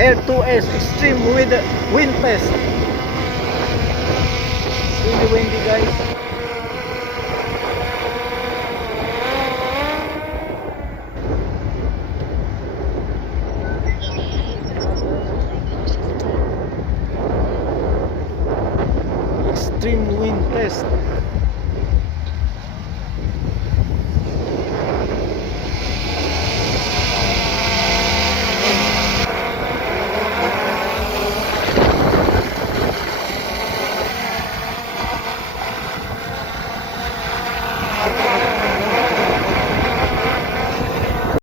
Air 2S Extreme with wind test. Really windy, guys. Extreme wind test.